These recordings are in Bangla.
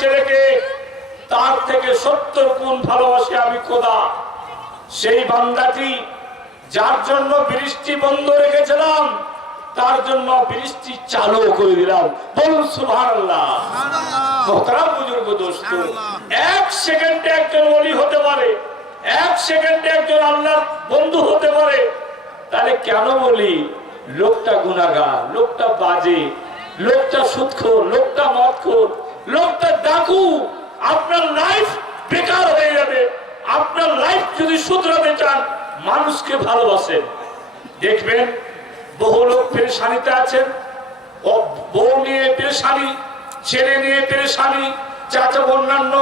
ছেলেকে তার থেকে 70 গুণ ভালোবাসি আমি খোদা। সেই বান্দাটি যার জন্য বৃষ্টি বন্ধ রেখেছিলাম তার জন্য বৃষ্টি চালু করে দিলাম। বলুন সুবহানাল্লাহ। মোহতারাম বুজুর্গ দোস্ত, 1 সেকেন্ডে একজন ওলি হতে পারে, 1 সেকেন্ডে একজন আল্লাহর বন্ধু হতে পারে। তাহলে কেন বলি লোকটা গুনাহগার, লোকটা বাজে, লোকটা সুদখোর, লোকটা মদখোর, লোকটা ডাকু? আপনার লাইফ বেকার হয়ে যাবে। আপনার লাইফ যদি শুধরাতে চান, মানুষকে ভালোবাসেন। দেখবেন বহু লোক পেরেশানিতে আছেন, বউ নিয়ে পেরেশানি, ছেলে নিয়ে পেরেশানি, চাচা অন্যান্য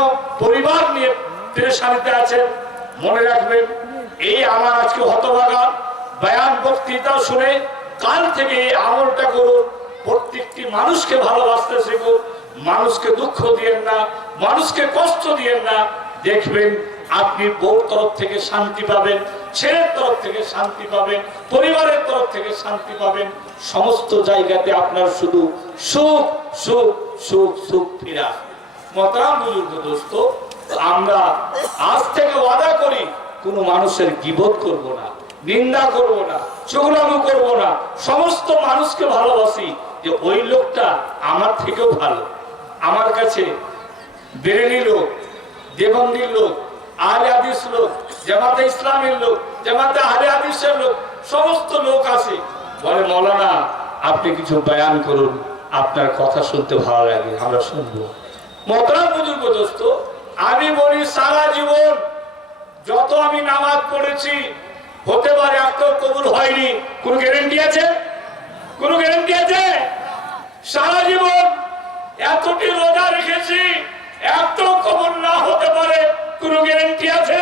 পরিবার নিয়ে পেরেশানিতে আছেন। মনে রাখবেন, এই আমার আজকে হতভাগা বয়ান বক্তৃতা শুনে কাল থেকে এই আমলটা করুন। প্রত্যেকটি মানুষকে ভালোবাসতে শিখুন, মানুষকে দুঃখ দিয়েন না, মানুষকে কষ্ট দিয়েন না। দেখবেন আপনি বউর তরফ থেকে শান্তি পাবেন, ছেলের তরফ থেকে শান্তি পাবেন, পরিবারের তরফ থেকে শান্তি পাবেন। সমস্ত জায়গাতে আপনার শুধু সুখ সুখ সুখ সুখ ফিরা। মোহতারাম বুজুর্গ দোস্ত, আমরা আজ থেকে ওয়াদা করি কোনো মানুষের গীবত করব না, নিন্দা করব না, চুগলামি করব না। সমস্ত মানুষকে ভালোবাসি যে ওই লোকটা আমার থেকেও ভালো। আমার কাছে বেরেলি লোক, দেবন্দির লোক, আহলে হাদিস লোক, জামাতে ইসলামের লোক, জামাতে আহলে হাদিসের লোক, সমস্ত লোক আছে। বলে মৌলানা আপনি কিছু বয়ান করুন, আপনার কথা শুনতে ভালো লাগে, আমরা শুনবো। মোহতারাম বুজুর্গ দোস্ত, আমি বলি সারা জীবন যত আমি নামাজ পড়েছি, হতে পারে একটাও কবুল হয়নি, কোন গ্যারান্টি আছে? কোন গ্যারান্টি আছে? সারা জীবন এতটি রোজা রেখেছি, একটাও কবুল না হতে পারে, কোন গ্যারান্টি আছে?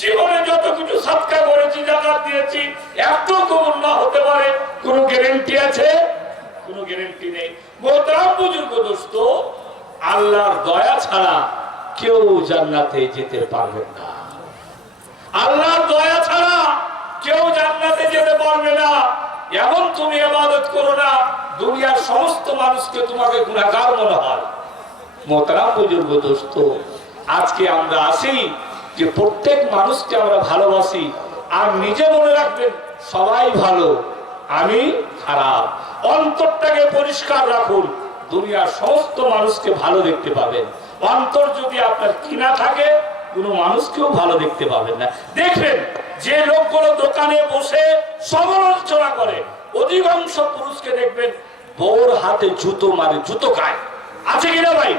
জীবনে যত কিছু সাদকা করেছি, যাকাত দিয়েছি, একটাও কবুল না হতে পারে, কোন গ্যারান্টি আছে? কোন গ্যারান্টি নেই। মোহতারাম বুজুর্গ দোস্ত, আল্লাহর দয়া ছাড়া কেউ জান্নাতে যেতে পারবে না। আল্লাহর দয়া ছাড়া কেউ জান্নাতে যেতে পারবে না। এমন তুমি ইবাদত করো না দুনিয়ার সমস্ত মানুষকে তোমাকে গুনাহগার মনে হয়। মোহতারাম বুজুর্গ দোস্ত, আজকে আমরা আসি যে প্রত্যেক মানুষকে আমরা ভালোবাসি, আর নিজে মনে রাখবেন সবাই ভালো, আমি খারাপ। অন্তরটাকে পরিষ্কার রাখুন, দুনিয়ার সমস্ত মানুষকে ভালো দেখতে পাবেন। অন্তর যদি আপনার কিনা থাকে, কোনো মানুষকেও ভালো দেখতে পাবেন না। দেখবেন যে লোকগুলো দোকানে বসে সমালোচনা করে, অধিকাংশ পুরুষকে দেখবেন বউর হাতে জুতো মারে, জুতো খায়। আছে কিনা ভাই?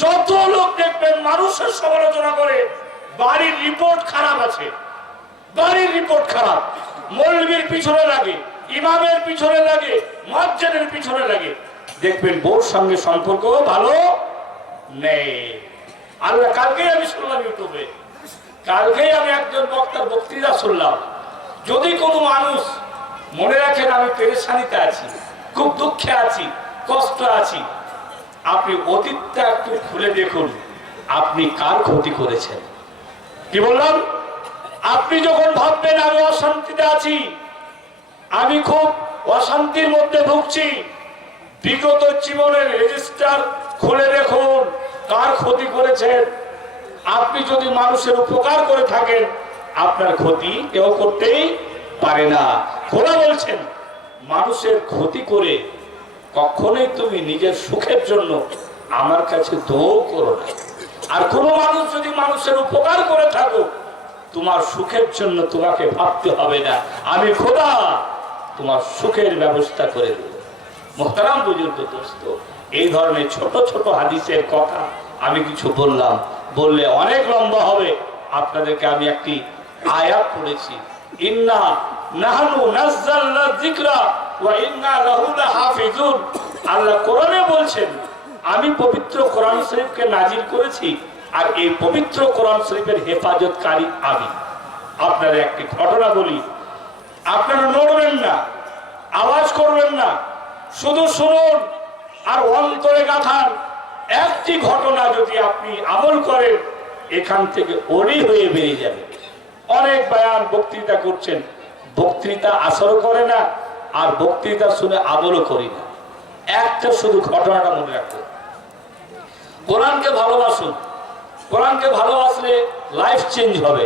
যত লোক দেখবেন মানুষের সমালোচনা করে, বাড়ির রিপোর্ট খারাপ আছে, বাড়ির রিপোর্ট খারাপ। মৌলবীর পিছনে লাগে, ইমামের পিছনে লাগে, মুয়াজ্জিনের পিছনে লাগে। দেখবেন বউর সঙ্গে সম্পর্ক ভালো নেই। আল্লাহ, কালকেই আমি শুনলাম ইউটিউবে, কালকেই আমি একজন বক্তার বক্তৃতা শুনলাম। যদি কোনো মানুষ মনে রাখেন আমি পেরেশানিতে আছি, খুব দুঃখে আছি, কষ্ট আছি, আপনি অতীতটা একটু খুলে দেখুন, আপনি কার ক্ষতি করেছেন। কি বললাম? আপনি যখন ভাববেন আমি অশান্তিতে আছি, আমি খুব অশান্তির মধ্যে ভুগছি, বিগত জীবনের রেজিস্টার খুলে দেখুন কার ক্ষতি করেছেন। আপনি যদি মানুষের উপকার করে থাকেন, আপনার ক্ষতি কেউ করতেই পারে না। খোদা বলছেন মানুষের ক্ষতি করে কখনোই তুমি নিজের সুখের জন্য আমার কাছে দোয়া করো না। আর কোনো মানুষ যদি মানুষের উপকার করে থাকো, তোমার সুখের জন্য তোমাকে ভাবতে হবে না, আমি খোদা তোমার সুখের ব্যবস্থা করে দেব। মোহতারাম বুজুর্গ দোস্ত, এই ধরনের ছোট ছোট হাদিসের কথা আমি কিছু বললাম, বললে অনেক লম্বা হবে। আপনাদেরকে আমি একটি আয়াত পড়েছি, ইন্না নাহনু নাযালনা যিকরা ওয়া ইন্না লাহু লাহাফিজুন। আল্লাহ কোরআনে বলছেন আমি পবিত্র কোরআন শরীফকে নাজিল করেছি, আর এই পবিত্র কোরআন শরীফের হেফাজতকারী আমি। আপনাদের একটি ঘটনা বলি, আপনারা নড়বেন না, আওয়াজ করবেন না, শুধু শুনুন আর অন্তরে গাঁথান। একটি ঘটনা যদি আপনি আমল করেন, এখান থেকে ওলি হয়ে বেরিয়ে যাবে। অনেক বয়ান বক্তৃতা করছেন, বক্তৃতা আসর করে না, আর বক্তৃতা শুনে আমলও করি না। একটা শুধু ঘটনাটা মনে রাখবেন। কোরআনকে ভালোবাসুন, কোরআনকে ভালোবাসলে লাইফ চেঞ্জ হবে।